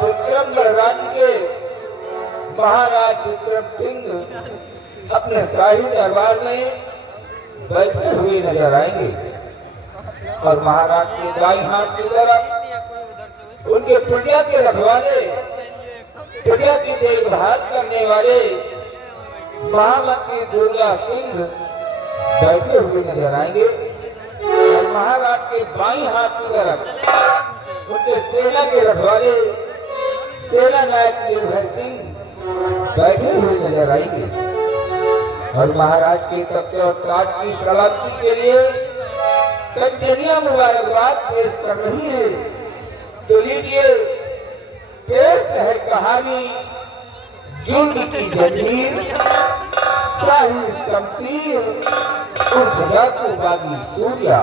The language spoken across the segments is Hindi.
विक्रम राज्य के महाराज विक्रम सिंह अपने शाही दरबार में बैठे हुए नजर आएंगे और महाराज के दाईं हाथ की तरफ उनके प्रजा के रखवाले, प्रजा की देखभाल करने वाले महामती दुर्गा सिंह बैठे हुए नजर आएंगे और महाराज के बाईं हाथ की तरफ उनके सेना के रखवाले सेना नायक निर्भय सिंह बैठे हुए नजर आएंगे और महाराज के तख्ते और ताज की सलामती के लिए कंचनिया मुबारकबाद पेश कर रही है। तो लीजिए पेश है कहानी जुल्म की जंजीर, शाही शमशीर उर्फ जातू बागी सूर्या।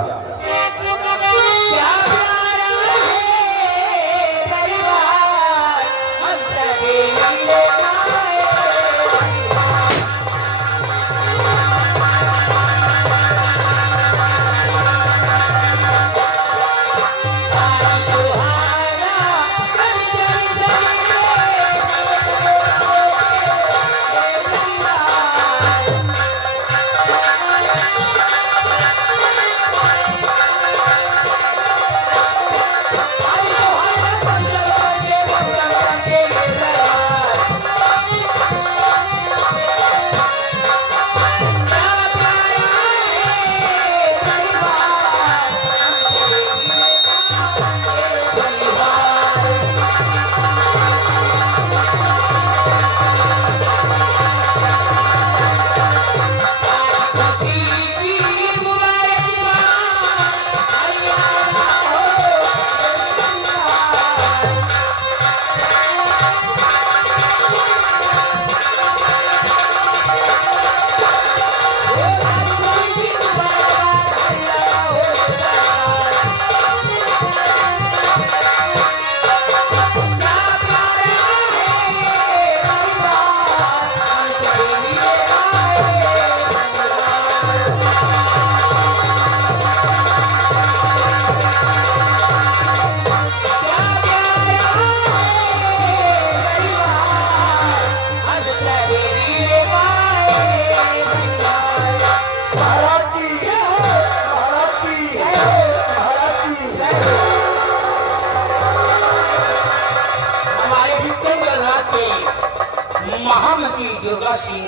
महामती दुर्गा सिंह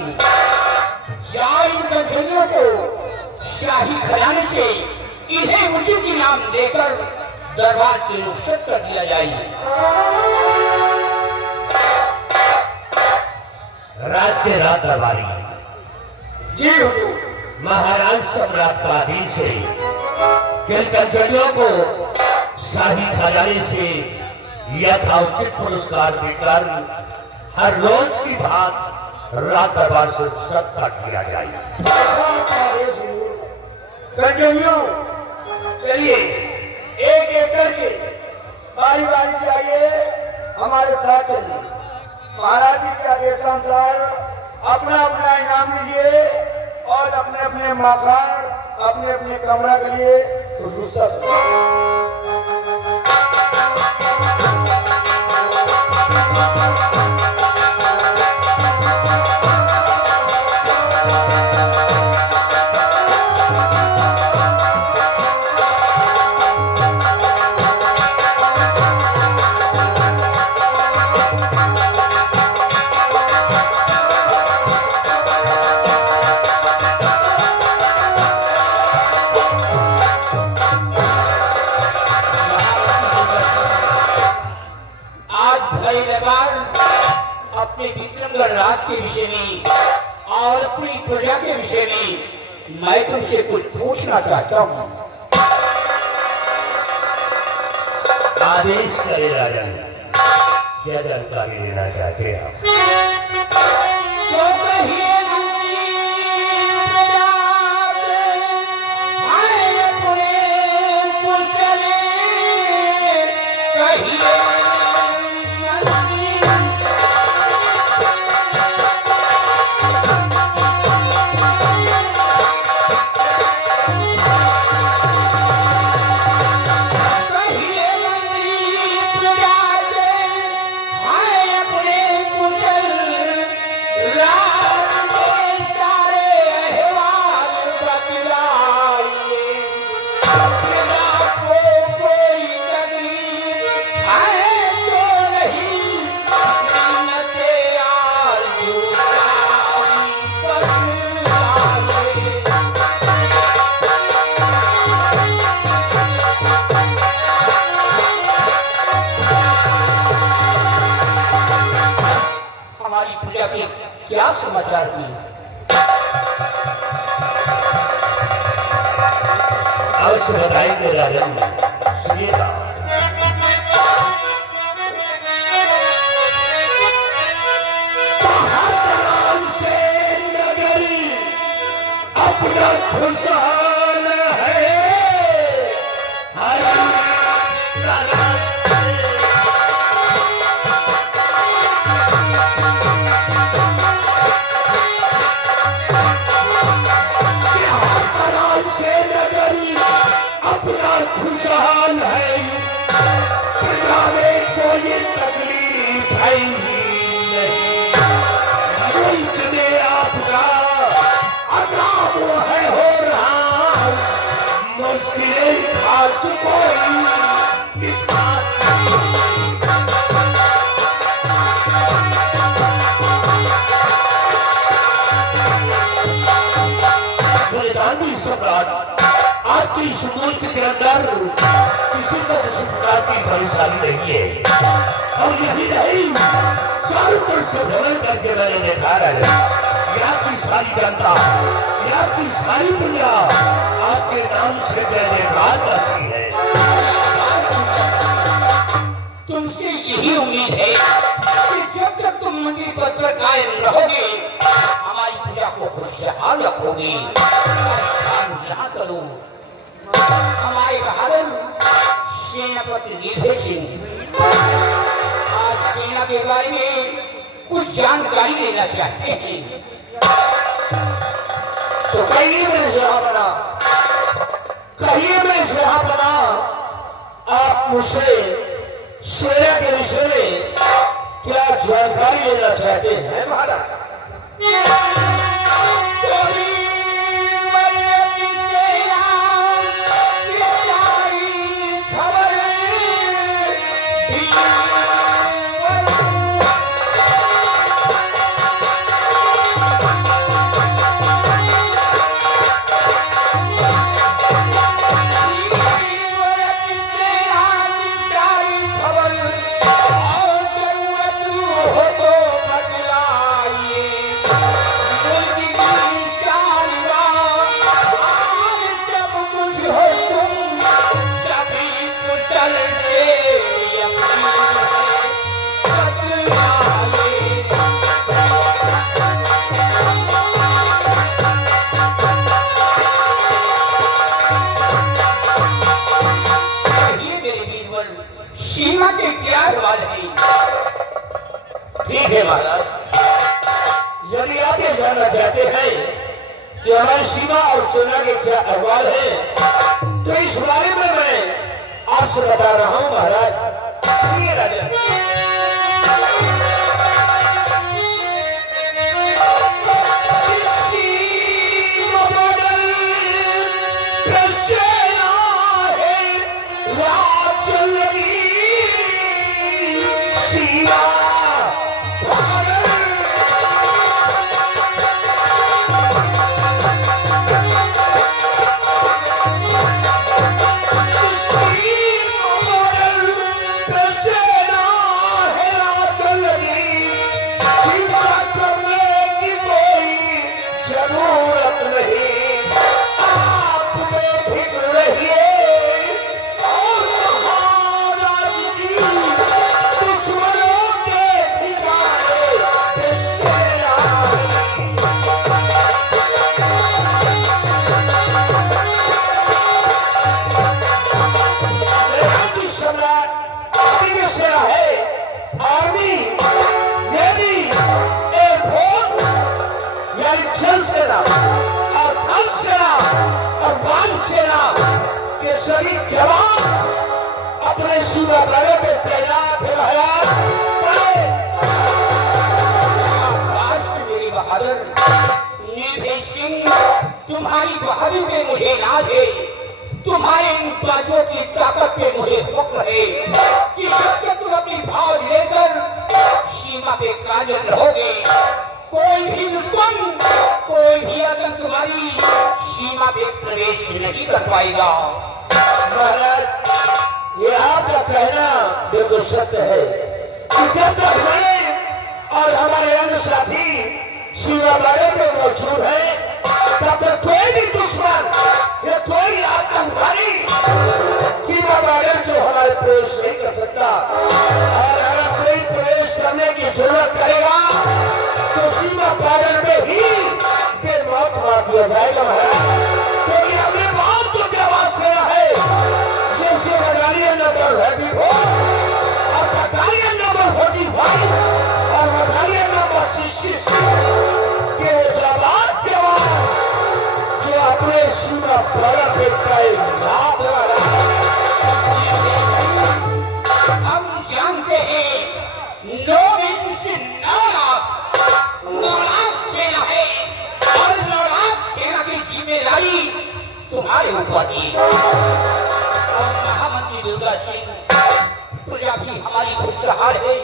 शाही कंचनियों को शाही खजाने से इन्हें उचित इनाम देकर दरबार से रुखसत कर दिया जाएगा। राज के रात दरबारी जी महाराज सम्राट का आदेश है कि कंचनियों को शाही खजाने से यथाउचित पुरस्कार देकर हर रोज की बात रात दरबार से सत्ता किया जाए। कंचनियों चलिए एक एक करके बारी बारी से आइए, हमारे साथ चलिए। महाराज जी के आदेशानुसार अपना अपना इनाम लीजिए और अपने अपने मकान, अपने अपने कमरा के लिए रुखसत। अपने विक्रमगढ़ राज के विषय में और अपनी प्रजा के विषय में मैं तुमसे कुछ पूछना चाहता हूँ। आदेश करे राजन, क्या जानकारी लेना चाहते हैं आप? तो कहिए क्या समाचार हुई? अवश्य बताएंगे राजन, सुनिएगा। अपना खुशहाल है हर से नगरी अपना खुशहाल है, प्रजा में कोई तकलीफ है नहीं, मुल्क में आपका अकाम है हो रहा, मुश्किलें खास कोई मैदानी सम्राट आपके इस मुल्क के अंदर किसी को किसी प्रकार की परेशानी नहीं है, और यही नहीं चारों तरफ से भ्रमण करके मैंने देखा है आपकी सारी जनता, आपकी सारी प्रजा आपके नाम से जय जयकार करती है। तुमसे यही उम्मीद है कि जब तक तुम मंदिर पद पर कायम रहोगे, हमारी प्रजा को खुशहाल रखोगे। यहाँ करूं हमारे बहादुर सेनापति निर्भय सिंह आज सेना के बारे में कुछ जानकारी लेना चाहते हैं। तो कहिए मेरे जहापना, कहिए मेरे जहापना, आप मुझसे सेना के विषय में क्या जानकारी लेना चाहते हैं महाराज? सीमा के क्या हाल है? ठीक है महाराज, यदि आप ये जानना चाहते हैं कि हमारी सीमा और सेना के क्या अहवाल है, तो इस बारे में मैं आपसे बता रहा हूं महाराज। ये राजा सभी जवान अपने सीमा बड़े पे तैनात है। मेरी बहादुर निर्भय सिंह, तुम्हारी बहादुरी पे मुझे नाज है, तुम्हारे इन बाजों की ताकत पे मुझे फख्र है कि जब तक तुम अपनी फौज लेकर सीमा पे कायम रहोगे, कोई भी दुश्मन, कोई भी आतंक तुम्हारी सीमा पे प्रवेश नहीं कर पाएगा। महाराज, ये आपका कहना बिल्कुल सत्य है कि जब तक मैं और हमारे अन्य साथी सीमा बॉर्डर पे मौजूद है, तब तक कोई भी दुश्मन या कोई आतंकवादी सीमा बॉर्डर जो हमारे प्रवेश नहीं कर सकता। और अगर कोई प्रवेश करने की जरूरत करेगा तो सीमा बॉर्डर में ही बेमौत मार दिया जाएगा महाराज। क्योंकि हमने बहुत कुछ आवाज सुना है, जैसे बटालियन नंबर 34 और बटालियन नंबर 45 और बटालियन नंबर 66 के जवान जो अपने सीमा बॉर्डर पे तैनात हम जानते हैं नौवीं से नौलाख सेना है और नौलाख सेना की जिम्मेदारी तुम्हारे ऊपर है। और महामंत्री दुर्गा सिंह प्रजा भी हमारी खुशहाल है,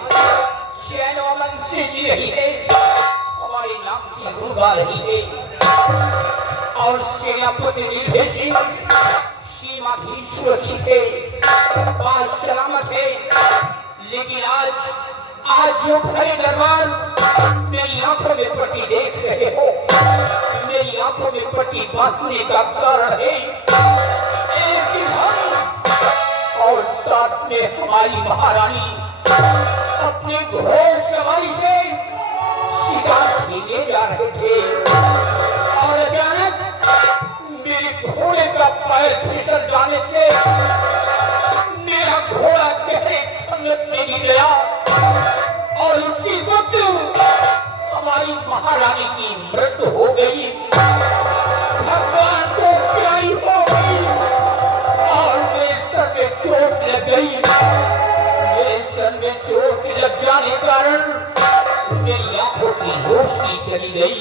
शैनोमन से जी रही है, हमारे नाम की गुणगा रही है। और सेनापति निर्भय सिंह सीमा भी सुरक्षित है, बात सलामत है। लेकिन आज जो खड़े दरबार मेरी आंखों में पट्टी देख रहे हो, मेरी आंखों में पट्टी बांधने का कारण है एक दिन हम और साथ में हमारी महारानी अपने घोड़ सवारी से शिकार खेलने जा रहे थे और अचानक मेरे घोड़े का पैर फिसल जाने से मेरा घोड़ा गहरे खंडक में गिर गया और उसी वक्त हमारी महारानी की मृत्यु हो गई। भगवान को प्यारी हो गई और मेरे सर में चोट लग गई। मेरे सर में चोट लग जाने कारण मेरी आंखों की रोशनी चली गई।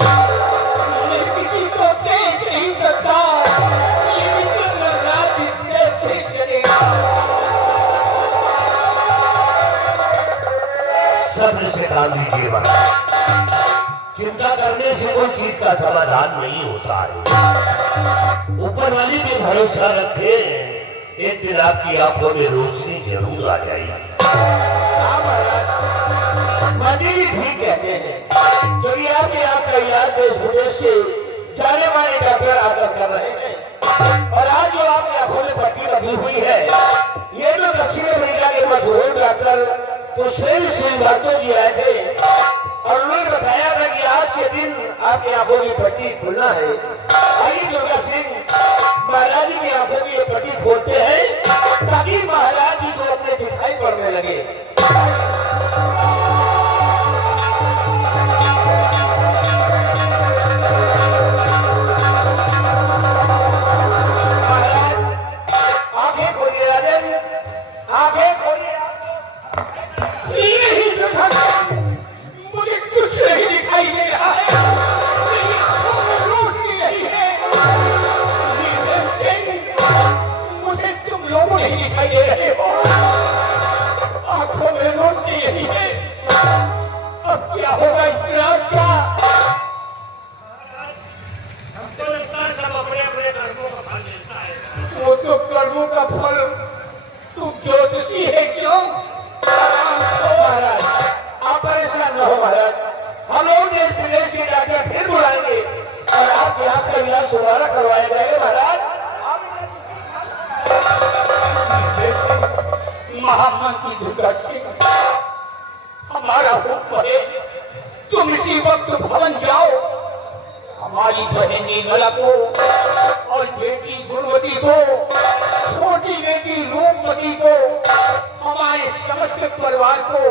मैं किसी को देख नहीं सकता, ये विक्रम राज्य कैसे चलेगा। सब्र से काम लीजिए महाराज, चिंता करने से कोई चीज का समाधान नहीं होता है। ऊपर वाले पे भरोसा रखे, एक दिन आपकी आंखों में रोशनी जरूर आ जाएगी। मंदिर भी ठीक कहते हैं, क्योंकि आपके यहाँ का इलाज देश विदेश के जाने माने डॉक्टर आकर कर रहे हैं। और आज जो आपकी आंखों में पट्टी बंधी हुई है, ये जो दक्षिण अमेरिका के मशहूर डॉक्टर पुष्पेंद्र श्रीवास्तव जी आए थे और उन्होंने बताया था कि आज के दिन आपकी आंखों की पट्टी खुलना है। आइए दुर्गा सिंह महाराज जी की आंखों की ये पट्टी खोलते हैं ताकि महाराज जी को अपने दिखाई पड़ने लगे। महाराज आंखें खोलिए, राजन आंखें खोलिए। मुझे कुछ नहीं दिखाई दे रहा है, मेरी आंखों में रोशनी नहीं है। मुझे तुम लोग नहीं दिखाई दे रहे हो, आंखों में रोशनी नहीं है। अब क्या होगा इस राज का? हमको लगता है सब अपने अपने कर्मों का फल मिलता है। वो तो कर्मों का फल, तुम ज्योतिषी है क्यों? महाराज आप परेशान न हो महाराज, हम लोग देश विदेश के डॉक्टर फिर बुलाएंगे और आपके यहाँ का इलाज दोबारा करवाया जाएगा महाराज। महामंत्री दुर्गा सिंह, हमारा हुक्म है, तुम इसी वक्त भवन जाओ। हमारी बहन निर्मला को और बेटी गुणवती को, छोटी बेटी रूपमती को, हमारे समस्त परिवार को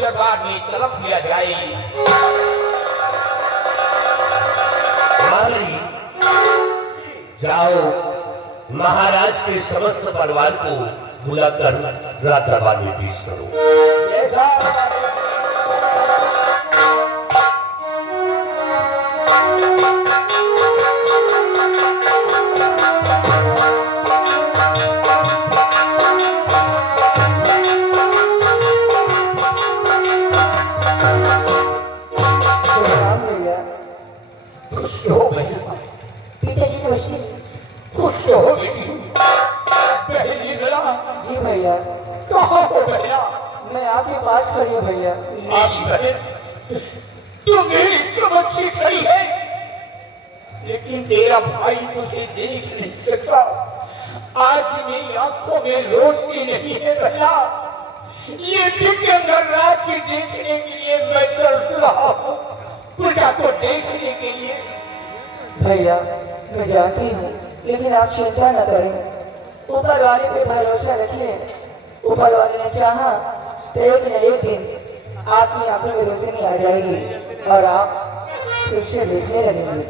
दरबार में तलब किया जाए। माली जाओ, महाराज के समस्त परिवार को बुलाकर रात दरबार में पेश करो। जैसा पिताजी नमस्ते। खुश हो बेटी। बहन निर्मला जी भैया, कहाँ हो भैया? मैं आपके पास खड़ी हूँ भैया। मेरी बहन तू मेरी समझ से खड़ी है, लेकिन तेरा भाई तुझे देख नहीं सकता। आज मेरी आंखों में रोशनी नहीं है भैया, ये विक्रम राज्य देखने के लिए मैं तरस रहा हूँ, प्रजा को देखने के लिए। भैया मैं जानती हूँ, लेकिन आप चिंता न करें, ऊपर वाले पे भरोसा रखिए। ऊपर वाले ने चाहा तो एक न एक दिन आपकी आंखों में रोशनी आ जाएगी और आप फिर से देखने लगेंगे।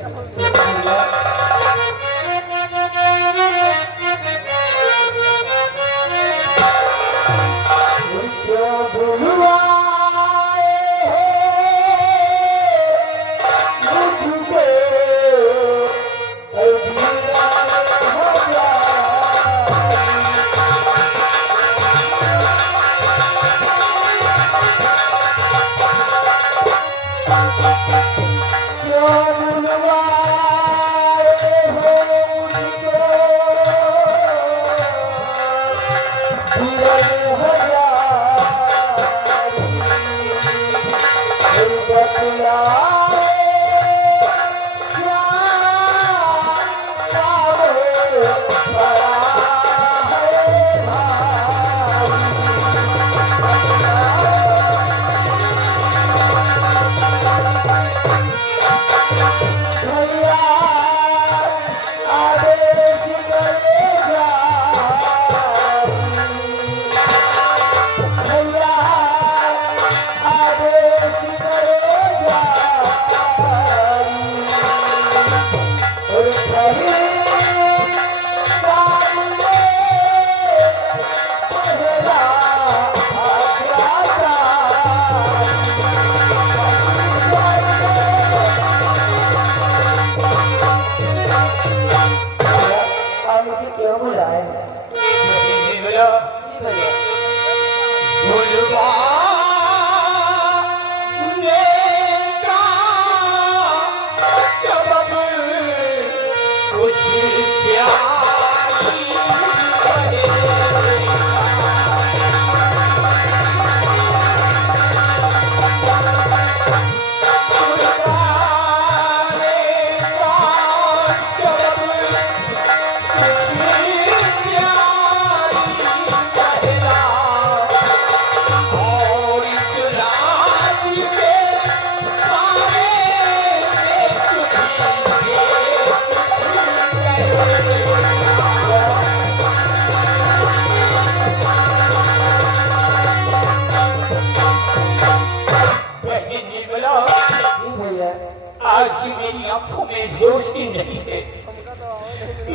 आज मेरी आंखों में रोशनी नहीं है,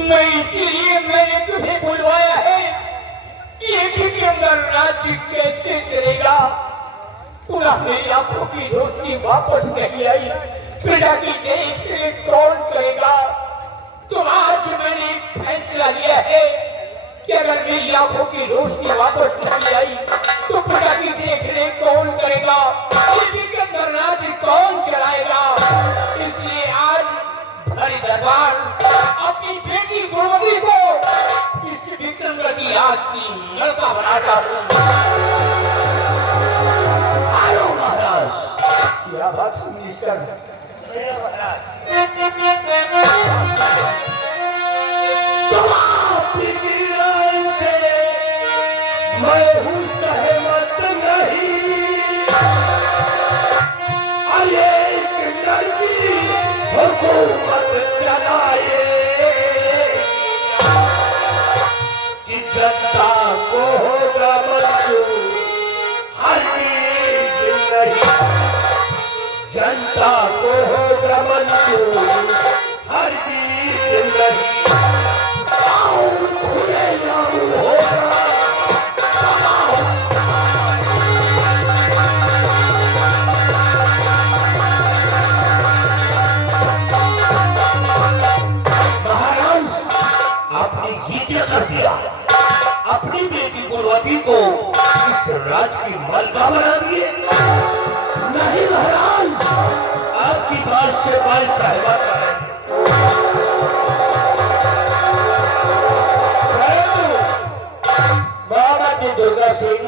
मैं इसीलिए मैंने तुम्हें बुलवाया है। ये विक्रम राज्य कैसे चलेगा? पूरा मेरी आंखों की रोशनी वापस नहीं आई, प्रजा की देख रेख कौन करेगा? तो आज मैंने फैसला लिया है कि अगर मेरी आंखों की रोशनी वापस नहीं आई तो प्रजा की देख रेख कौन करेगा? ये विक्रम राज्य कौन चलाएगा? इसलिए आज हरि दरबार अपनी बेटी गुरुमती को इस विक्रम की राज की लड़का बनाता हूँ। महाराज, क्या बात सुन मिस्टर? मैं हूँ सहमत नहीं, अरे एक लड़की हुकूमत चलाए कि जनता को होगा मंजूर हरगिज नहीं, जनता को होगा मंजूर हरगिज नहीं, और खुलेआम होगा कर दिया, अपनी बेटी गुरुवती को इस राज की मलका बना दिए। नहीं महाराज, आपकी बात से मैं सहमत नहीं। बाबा की दुर्गा सिंह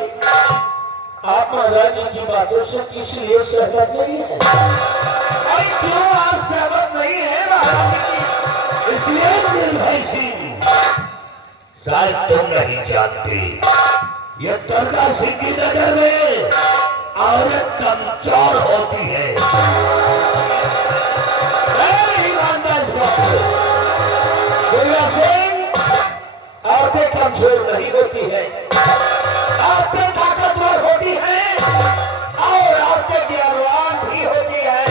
आप महाराज जी की बातों से किस लिए सहमत नहीं है? अरे क्यों आप सहमत नहीं है महाराज जी? इसलिए मेरे भाई सिंह, शायद तुम नहीं जानते, ये दुर्गा सिंह की नजर में औरत कमजोर होती है। मैं नहीं मानता इस बात को। दुर्गा सिंह, औरतें कमजोर नहीं होती है, औरतें ताकतवर होती हैं और औरतें ज्ञानवान भी होती हैं।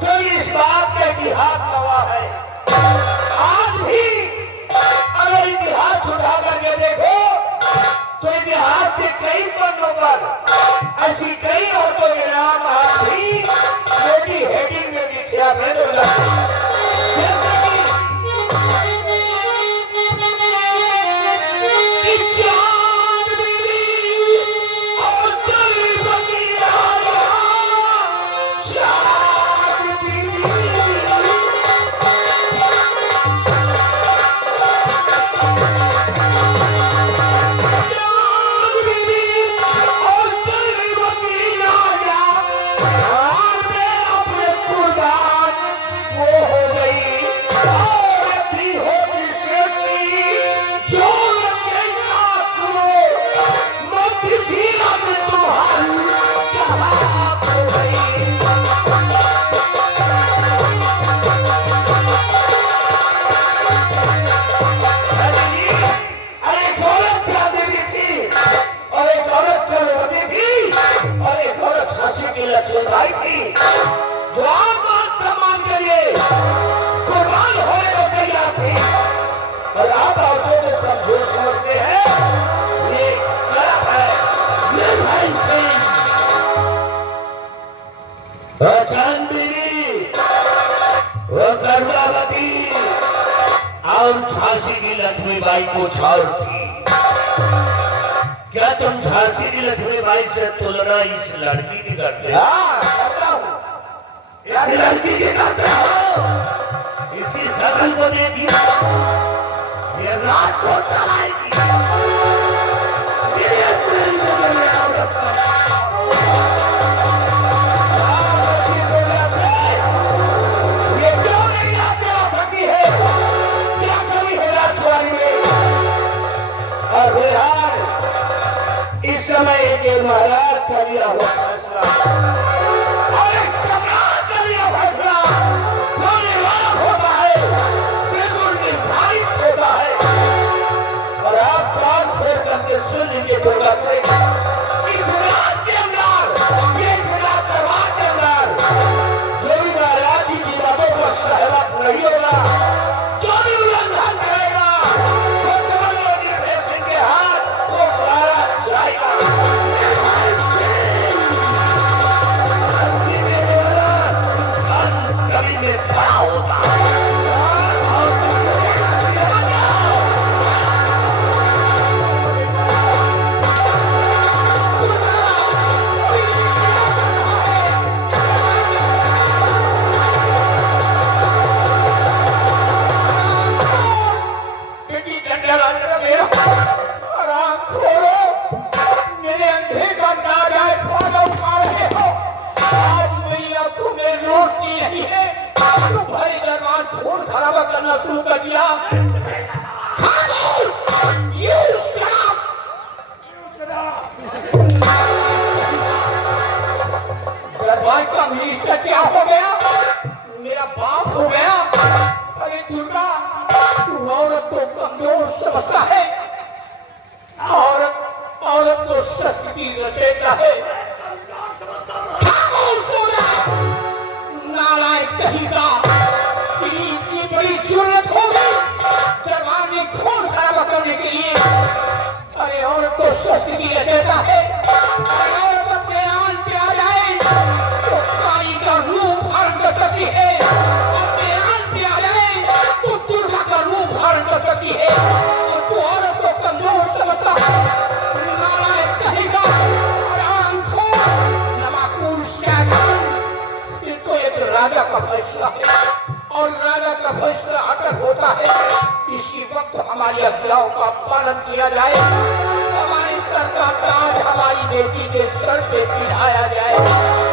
तो इस बात का इतिहास गवाह है। आज भी अगर इतिहास उठा करके देखो तो इतिहास के कई पन्नों पर ऐसी कई औरतों के नाम आज भी छोटी हेडिंग में लिखा है। लक्ष्मीबाई थी जो आत्मान सम्मान के लिए कुर्बान होने को तैयार थी। और आप औरतों को कमजोर समझते हैं, ये गलत है। मेरे भाई सिंह, चांद बीवी, वो गर्भावती और झांसी की लक्ष्मीबाई कुछ और थी। क्या तुम झांसी की लक्ष्मीबाई से तुलना इस लड़की की करते हो? करता हूं। इस लड़की की करते हो? इसी शकल को देखिए, ये रात को चलाएगी। ये मेरी नजर में औरत का ये क्यों नहीं आते आ सकती है? क्या कमी है राजकुमारी में? और बिहार इस समय एक महाराज का लिया हुआ फैसला और एक सम्राट का लिया फैसला वो निर्वाह होता है, बिल्कुल निर्धारित होता है। और आप कान खोल करके सुन लीजिए दुर्गा से, इस रात के अंदर, इस रात दरबार के अंदर जो भी महाराज जी की बातों को सहमत नहीं होगा, जो भी उल्लंघन करेगा, वो समझ लो निर्भय सिंह के हाथ वो मारा जाएगा। कभी में बड़ा होता है। करना शुरू कर दिया। दरबार का मिनिस्टर क्या हो गया? मेरा बाप हो गया। अरे दुर्गा, तू औरत को कमजोर समझता है, औरत को सत्य की रचयिता है। नालायक कहीं का इतनी बड़ी जरूरत होगी दरबार में खून खराबा करने के लिए। अरे औरत को सत्य की रचयिता है, औरत अपने आन पे आ जाए तो काली का रूप धारण कर सकती है, अपने आन पे आ जाए तो दुर्गा का रूप धारण कर सकती है। और तू औरत को कमजोर समझता है, नालायक कहीं का राजा का फैसला है और राजा का फैसला अटल होता है। इसी वक्त हमारी आज्ञाओं का पालन किया जाए। हमारी का ताज हमारी बेटी के सर पे पहनाया जाए।